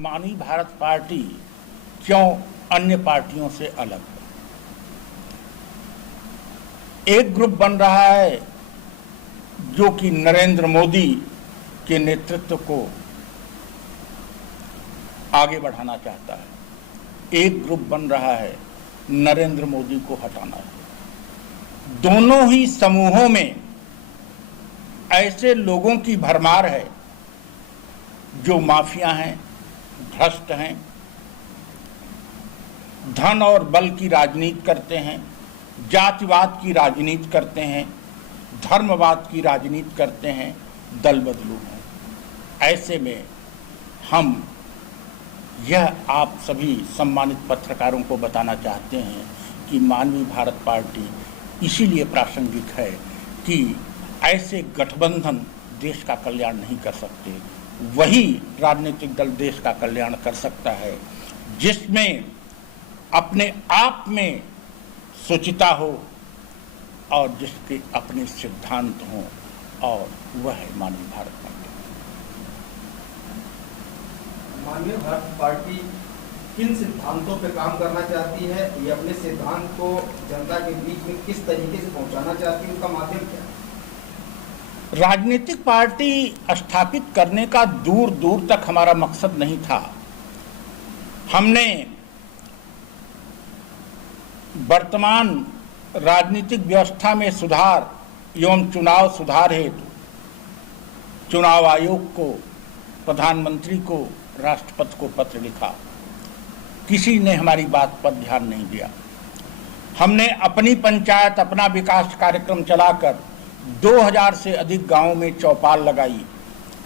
मानवी भारत पार्टी क्यों अन्य पार्टियों से अलग है? एक ग्रुप बन रहा है जो कि नरेंद्र मोदी के नेतृत्व को आगे बढ़ाना चाहता है, एक ग्रुप बन रहा है नरेंद्र मोदी को हटाना है। दोनों ही समूहों में ऐसे लोगों की भरमार है जो माफिया हैं, भ्रष्ट हैं, धन और बल की राजनीति करते हैं, जातिवाद की राजनीति करते हैं, धर्मवाद की राजनीति करते हैं, दल बदलू हैं। ऐसे में हम यह आप सभी सम्मानित पत्रकारों को बताना चाहते हैं कि मानवी भारत पार्टी इसीलिए प्रासंगिक है कि ऐसे गठबंधन देश का कल्याण नहीं कर सकते। वही राजनीतिक दल देश का कल्याण कर सकता है जिसमें अपने आप में शुचिता हो और जिसके अपने सिद्धांत हों, और वह है मानवी भारत पार्टी। मानवीय भारत पार्टी किन सिद्धांतों पर काम करना चाहती है? ये अपने सिद्धांत को जनता के बीच में किस तरीके से पहुंचाना चाहती है? उसका माध्यम क्या है? राजनीतिक पार्टी स्थापित करने का दूर दूर तक हमारा मकसद नहीं था। हमने वर्तमान राजनीतिक व्यवस्था में सुधार एवं चुनाव सुधार हेतु चुनाव आयोग को, प्रधानमंत्री को, राष्ट्रपति को पत्र लिखा। किसी ने हमारी बात पर ध्यान नहीं दिया। हमने अपनी पंचायत, अपना विकास कार्यक्रम चलाकर 2000 से अधिक गांवों में चौपाल लगाई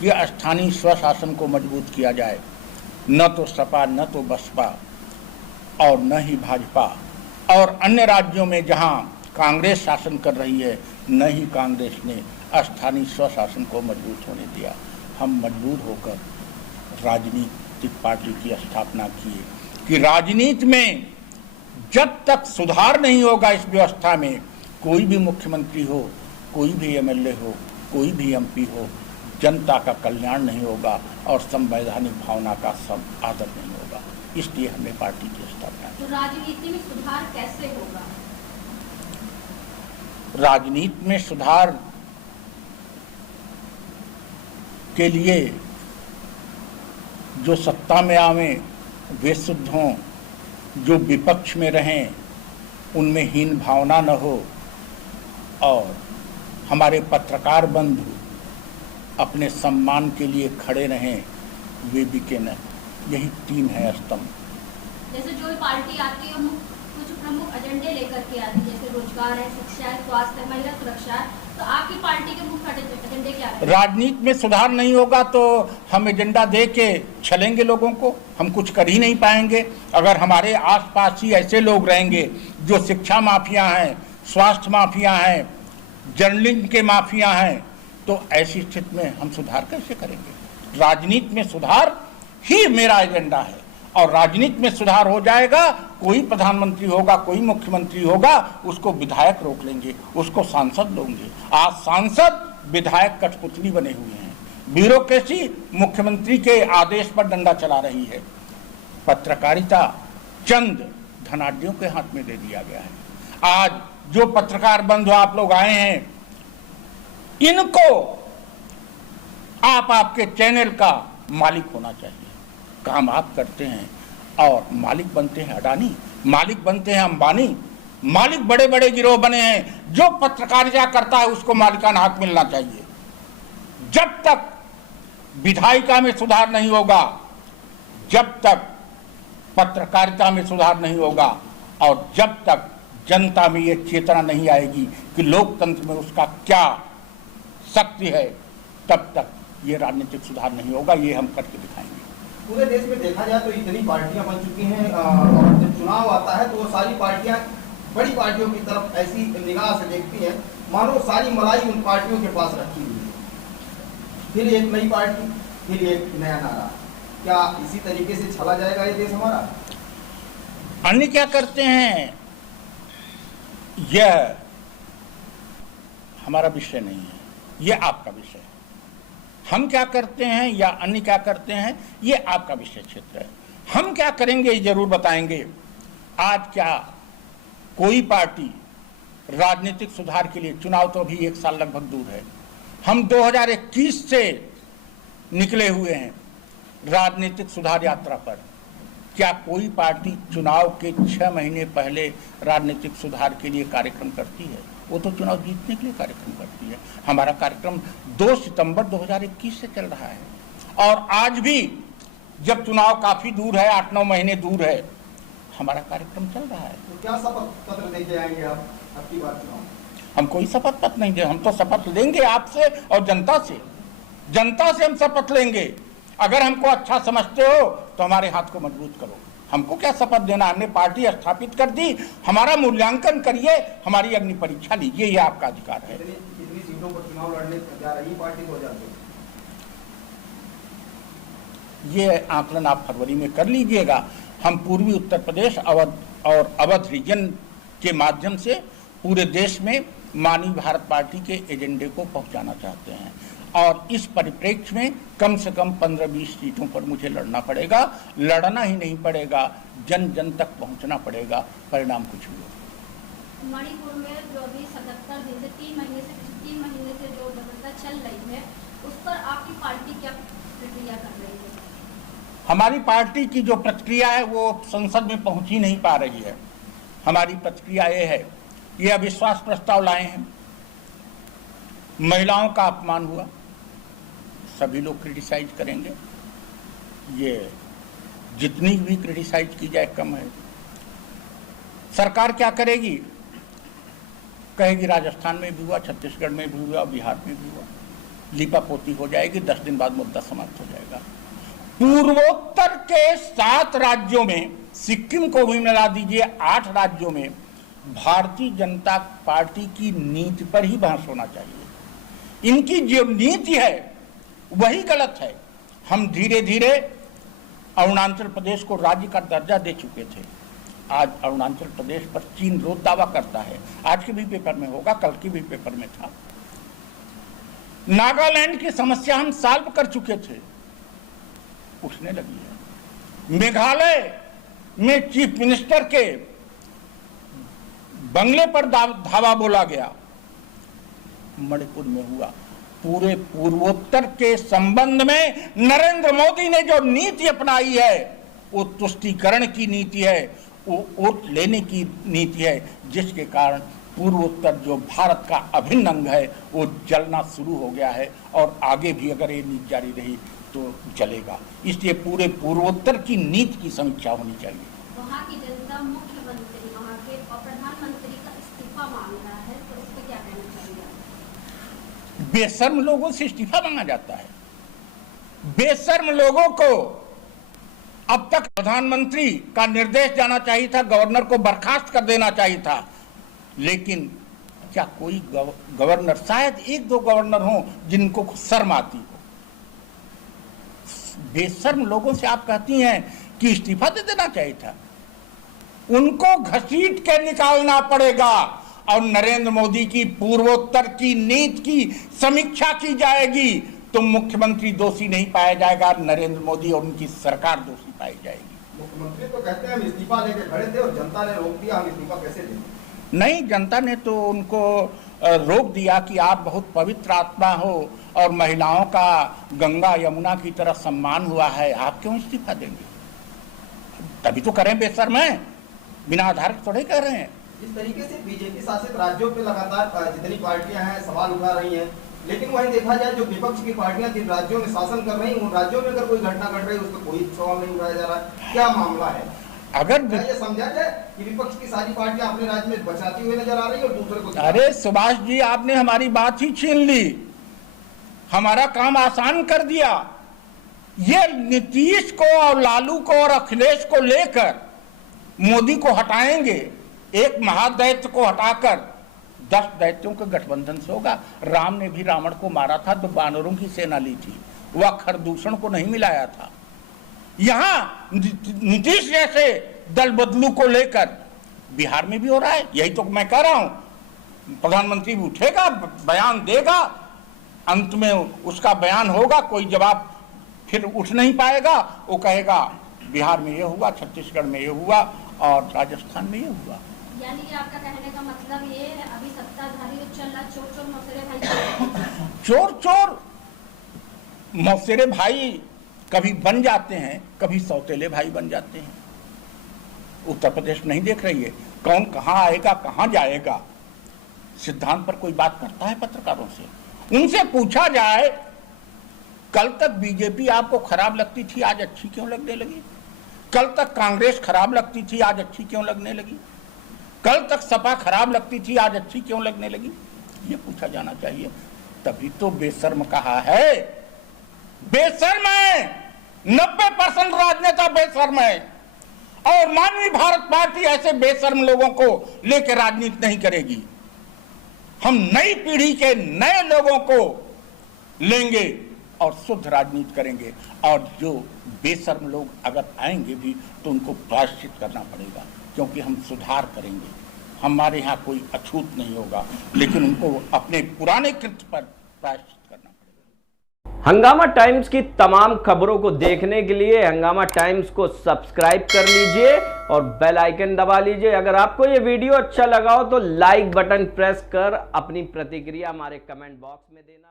कि स्थानीय स्वशासन को मजबूत किया जाए। न तो सपा, न तो बसपा और न ही भाजपा और अन्य राज्यों में जहां कांग्रेस शासन कर रही है, न ही कांग्रेस ने स्थानीय स्वशासन को मजबूत होने दिया। हम मजबूर होकर राजनीतिक पार्टी की स्थापना किए कि राजनीति में जब तक सुधार नहीं होगा इस व्यवस्था में, कोई भी मुख्यमंत्री हो, कोई भी एमएलए हो, कोई भी एमपी हो, जनता का कल्याण नहीं होगा और संवैधानिक भावना का सब आदर नहीं होगा। इसलिए हमने पार्टी की स्थापना की। तो राजनीति में सुधार कैसे होगा? राजनीति में सुधार के लिए जो सत्ता में आवे वे शुद्ध हों, जो विपक्ष में रहें उनमें हीन भावना न हो, और हमारे पत्रकार बंधु अपने सम्मान के लिए खड़े रहें, वे बिके न। यही तीन है स्तंभ। जैसे जो पार्टी आती है कुछ प्रमुख एजेंडे लेकर के आती है, जैसे रोजगार है, शिक्षा है, स्वास्थ्य है, महिला सुरक्षा है, तो आपकी पार्टी के मुख्य एजेंडे क्या है? राजनीति में सुधार नहीं होगा तो हम एजेंडा दे के छलेंगे लोगों को, हम कुछ कर ही नहीं पाएंगे। अगर हमारे आसपास ही ऐसे लोग रहेंगे जो शिक्षा माफिया हैं, स्वास्थ्य माफिया हैं, जर्नलिज्म के माफिया हैं, तो ऐसी स्थिति में हम सुधार कैसे करेंगे? राजनीति में सुधार ही मेरा एजेंडा है, और राजनीति में सुधार हो जाएगा, कोई प्रधानमंत्री होगा, कोई मुख्यमंत्री होगा, उसको विधायक रोक लेंगे, उसको सांसद लोगे। आज सांसद विधायक कठपुतली बने हुए हैं। ब्यूरोक्रेसी मुख्यमंत्री के आदेश पर डंडा चला रही है। पत्रकारिता चंद धनाढ्यों के हाथ में दे दिया गया है। आज जो पत्रकार बंधु आप लोग आए हैं, इनको आपके चैनल का मालिक होना चाहिए। काम आप करते हैं और मालिक बनते हैं अडानी, मालिक बनते हैं अंबानी, मालिक बड़े बड़े गिरोह बने हैं। जो पत्रकारिता करता है उसको मालिकाना हक मिलना चाहिए। जब तक विधायिका में सुधार नहीं होगा, जब तक पत्रकारिता में सुधार नहीं होगा, और जब तक जनता में ये चेतना नहीं आएगी कि लोकतंत्र में उसका क्या शक्ति है, तब तक ये राजनीतिक सुधार नहीं होगा। ये हम करके दिखाएंगे। पूरे देश में देखा जाए तो इतनी पार्टियां बन चुकी हैं, और जब चुनाव आता है तो वो सारी पार्टियां बड़ी पार्टियों की तरफ ऐसी निगाह से देखती हैं मानो सारी मलाई उन पार्टियों के पास रखी हुई है। फिर एक नई पार्टी, फिर एक नया नारा। क्या इसी तरीके से चला जाएगा ये देश हमारा? अन्य क्या करते हैं, यह हमारा विषय नहीं है, यह आपका विषय है। हम क्या करते हैं या अन्य क्या करते हैं ये आपका विषय क्षेत्र है। हम क्या करेंगे ये जरूर बताएंगे। आज क्या कोई पार्टी राजनीतिक सुधार के लिए, चुनाव तो अभी 1 साल लगभग दूर है, हम 2021 से निकले हुए हैं राजनीतिक सुधार यात्रा पर। क्या कोई पार्टी चुनाव के 6 महीने पहले राजनीतिक सुधार के लिए कार्यक्रम करती है? वो तो चुनाव जीतने के लिए कार्यक्रम करती है। हमारा कार्यक्रम 2 सितंबर 2021 से चल रहा है और आज भी जब चुनाव काफी दूर है, 8-9 महीने दूर है, हमारा कार्यक्रम चल रहा है। तो क्या शपथ पत्र देके आएंगे आप आपकी बात चुनाव? हम कोई शपथ पत्र नहीं दे, हम तो शपथ लेंगे आपसे और जनता से। जनता से हम शपथ लेंगे। अगर हमको अच्छा समझते हो तो हमारे हाथ को मजबूत करो। हमको क्या शपथ देना, हमने पार्टी स्थापित कर दी, हमारा मूल्यांकन करिए, हमारी अग्नि परीक्षा लीजिए, ये आपका अधिकार है। कितनी सीटों पर चुनाव लड़ने जा रही पार्टी 2022? ये आकलन आप फरवरी में कर लीजिएगा। हम पूर्वी उत्तर प्रदेश अवध रीजन के माध्यम से पूरे देश में मानव भारत पार्टी के एजेंडे को पहुंचाना चाहते हैं और इस परिप्रेक्ष्य में कम से कम 15-20 सीटों पर मुझे लड़ना पड़ेगा। लड़ना ही नहीं पड़ेगा, जन जन तक पहुंचना पड़ेगा, परिणाम कुछ भी हो। मणिपुर में जो अभी 77 दिन से 3 महीने से जो व्यवस्था चल रही है, उस पर आपकी पार्टी क्या प्रक्रिया कर रही है? हमारी पार्टी की जो प्रतिक्रिया है वो संसद में पहुंच ही नहीं पा रही है। हमारी प्रतिक्रिया ये है, ये अविश्वास प्रस्ताव लाए हैं, महिलाओं का अपमान हुआ, सभी लोग क्रिटिसाइज करेंगे। ये जितनी भी क्रिटिसाइज की जाए कम है। सरकार क्या करेगी? कहेगी राजस्थान में भी हुआ, छत्तीसगढ़ में भी हुआ, बिहार में भी हुआ, लीपापोती हो जाएगी, 10 दिन बाद मुद्दा समाप्त हो जाएगा। पूर्वोत्तर के 7 राज्यों में, सिक्किम को भी मिला दीजिए, 8 राज्यों में भारतीय जनता पार्टी की नीति पर ही बहस होना चाहिए। इनकी जो नीति है वही गलत है। हम धीरे धीरे अरुणाचल प्रदेश को राज्य का दर्जा दे चुके थे। आज अरुणाचल प्रदेश पर चीन रोज दावा करता है, आज के भी पेपर में होगा, कल के भी पेपर में था। नागालैंड की समस्या हम सॉल्व कर चुके थे, उठने लगी है। मेघालय में चीफ मिनिस्टर के बंगले पर धावा बोला गया, मणिपुर में हुआ। पूरे पूर्वोत्तर के संबंध में नरेंद्र मोदी ने जो नीति अपनाई है वो तुष्टीकरण की नीति है, वो वोट लेने की नीति है, जिसके कारण पूर्वोत्तर जो भारत का अभिन्न अंग है वो जलना शुरू हो गया है और आगे भी अगर ये नीति जारी रही तो चलेगा। इसलिए पूरे पूर्वोत्तर की नीति की समीक्षा होनी चाहिए। वहाँ की जनता मुख्यमंत्री वहाँ के और प्रधानमंत्री का इस्तीफा मांग रहा है, तो इस पर क्या कहना चाहिए? बेशर्म लोगों से इस्तीफा मांगा जाता है। बेशर्म लोगों को अब तक प्रधानमंत्री का निर्देश जाना चाहिए था, गवर्नर को बर्खास्त कर देना चाहिए था, लेकिन क्या कोई गवर्नर, शायद 1-2 गवर्नर हों जिनको शर्म आती हो। बेशर्म लोगों से आप कहती हैं कि इस्तीफा दे देना चाहिए था। उनको घसीट के निकालना पड़ेगा और नरेंद्र मोदी की पूर्वोत्तर की नीति की समीक्षा की जाएगी तो मुख्यमंत्री दोषी नहीं पाया जाएगा, नरेंद्र मोदी और उनकी सरकार दोषी पाई जाएगी। मुख्यमंत्री तो कहते हैं हम इस्तीफा लेके खड़े थे और जनता ने रोक दिया, हम इस्तीफा कैसे दें? नहीं, जनता ने तो उनको रोक दिया कि आप बहुत पवित्र आत्मा हो और महिलाओं का गंगा यमुना की तरह सम्मान हुआ है, आप क्यों इस्तीफा देंगे? तभी तो करें बेशर्म है, बिना आधार थोड़े कह रहे हैं। इस तरीके से बीजेपी शासित राज्यों पे लगातार जितनी पार्टियां हैं सवाल उठा रही हैं, लेकिन वहीं देखा जाए जो विपक्ष की पार्टियां जिन राज्यों में शासन कर रही हैं उन राज्यों में अगर कोई घटना घट रही है उसका कोई सवाल नहीं उठाया जा रहा। क्या मामला है? अगर ये समझा जाए कि विपक्ष की सारी पार्टियां अपने राज्य में बचाती हुई नजर आ रही है और दूसरे को। अरे सुभाष जी, आपने हमारी बात ही छीन ली, हमारा काम आसान कर दिया। ये नीतीश को और लालू को और अखिलेश को लेकर मोदी को हटाएंगे, एक महादैत्य को हटाकर 10 दैत्यों के गठबंधन से होगा। राम ने भी रावण को मारा था तो वानरों की सेना ली थी, वह खरदूषण को नहीं मिलाया था। यहां नीतीश जैसे दल बदलू को लेकर बिहार में भी हो रहा है। यही तो मैं कह रहा हूं, प्रधानमंत्री भी उठेगा, बयान देगा अंत में उसका बयान होगा, कोई जवाब फिर उठ नहीं पाएगा। वो कहेगा बिहार में ये हुआ, छत्तीसगढ़ में ये हुआ और राजस्थान में ये हुआ। यानी कि आपका कहने का मतलब ये है, अभी सत्ताधारी जो चल रहा चोर चोर मौसेरे भाई, चोर चोर मौसेरे भाई कभी बन जाते हैं, कभी सौतेले भाई बन जाते हैं। उत्तर प्रदेश नहीं देख रही है कौन कहां आएगा कहां जाएगा। सिद्धांत पर कोई बात करता है पत्रकारों से, उनसे पूछा जाए कल तक बीजेपी आपको खराब लगती थी, आज अच्छी क्यों लगने लगी? कल तक कांग्रेस खराब लगती थी, आज अच्छी क्यों लगने लगी? कल तक सपा खराब लगती थी, आज अच्छी क्यों लगने लगी? ये पूछा जाना चाहिए। तभी तो बेशर्म कहा है। बेशर्म है, 90% राजनेता बेशर्म है और मानवीय भारत पार्टी ऐसे बेशर्म लोगों को लेकर राजनीति नहीं करेगी। हम नई पीढ़ी के नए लोगों को लेंगे और शुद्ध राजनीति करेंगे। और जो बेशर्म लोग अगर आएंगे भी तो उनको प्रायश्चित करना पड़ेगा, क्योंकि हम सुधार करेंगे। हमारे यहाँ कोई अछूत नहीं होगा, लेकिन उनको अपने पुराने कृत्य पर प्रायश्चित करना पड़ेगा। हंगामा टाइम्स की तमाम खबरों को देखने के लिए हंगामा टाइम्स को सब्सक्राइब कर लीजिए और बेल आइकन दबा लीजिए। अगर आपको ये वीडियो अच्छा लगा हो तो लाइक बटन प्रेस कर अपनी प्रतिक्रिया हमारे कमेंट बॉक्स में देना।